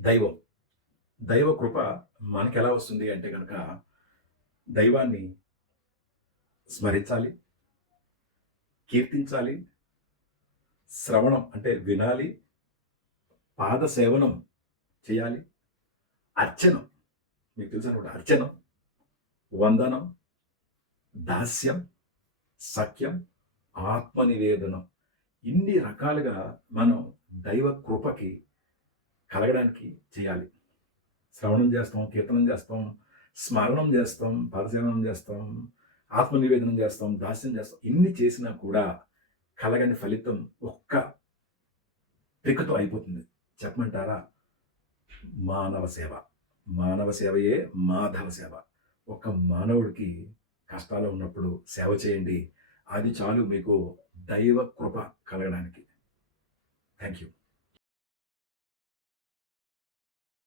దైవం. దైవ కృప మనకెలా వస్తుంది అంటే గనక, దైవాన్ని స్మరించాలి, కీర్తించాలి, శ్రవణం అంటే వినాలి, పాద సేవనం చేయాలి, అర్చనం మీకు తెలుసనుకుంటా అర్చనం, వందనం, దాస్యం, సఖ్యం, ఆత్మనివేదనం. ఇన్ని రకాలుగా మనం దైవ కృపకి కలగడానికి చేయాలి. శ్రవణం చేస్తాం, కీర్తనం చేస్తాం, స్మరణం చేస్తాం, పదసేవనం చేస్తాం, ఆత్మనివేదనం చేస్తాం, దాస్యం చేస్తాం. ఇన్ని చేసినా కూడా కలగని ఫలితం ఒక్క పిక్కతో అయిపోతుంది. చెప్పమంటారా? మానవ సేవ. మానవ సేవయే మాధవ సేవ. ఒక మానవుడికి కష్టాలు ఉన్నప్పుడు సేవ చేయండి. అది చాలు మీకు దైవ కృప కలగడానికి. Thank you.